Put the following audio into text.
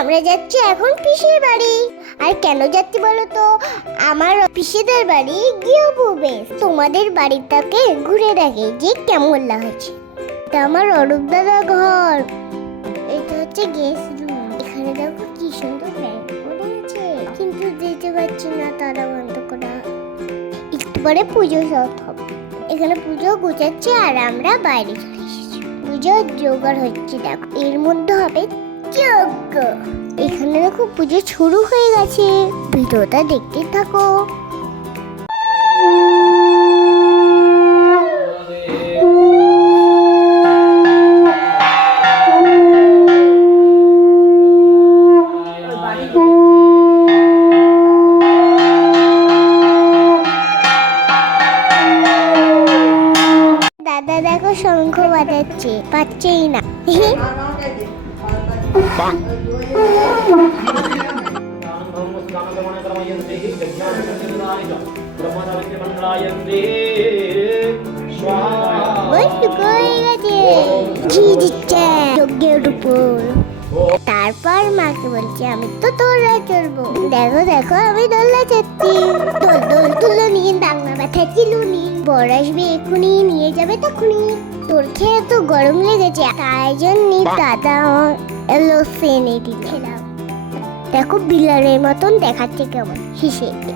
আমরা যাচ্ছি এখন পিসির বাড়ি। আর কেন যাচ্ছি বলো তো? আমার পিসিদের বাড়ি গৃহভূমে তোমাদের বাড়িটাকে ঘুরে দেখে যে কেমন লাগছে। এটা আমার অরূপ দাদা ঘর। এটা হচ্ছে গেস্ট রুম এখানে দেখো কি সুন্দর আছে কিন্তু যেতে পারছি না তারা বন্ধ করা। একটু পরে পুজো সব হবে। এখানে পুজো গুছাচ্ছে আর আমরা বাইরে চলে এসেছি। পুজোর জোগাড় হচ্ছে, দেখো। এর মধ্যে হবে যজ্ঞ এখানে দেখো পুজো শুরু হয়ে গেছে। ভিডিওটা দেখতে থাকো। দাদা দেখো শঙ্খ বাজাচ্ছে, পাচ্ছেই না। তারপর মাকে বলছি, আমি তো দোলনা চলবো। দেখো দেখো, আমি দোলনা চাচ্ছি দোল দোল তুলো নিয়ে ডাঙ্গা ব্যথা চিলুনি বর আসবে এক্ষুনি, নিয়ে যাবে তখনই। তোর খেয়ে তো গরম লেগেছে, তাই জন্য দাদা এলো সেনে দিল দেখো বিলারের মতন দেখাচ্ছে কেমন হিসেবে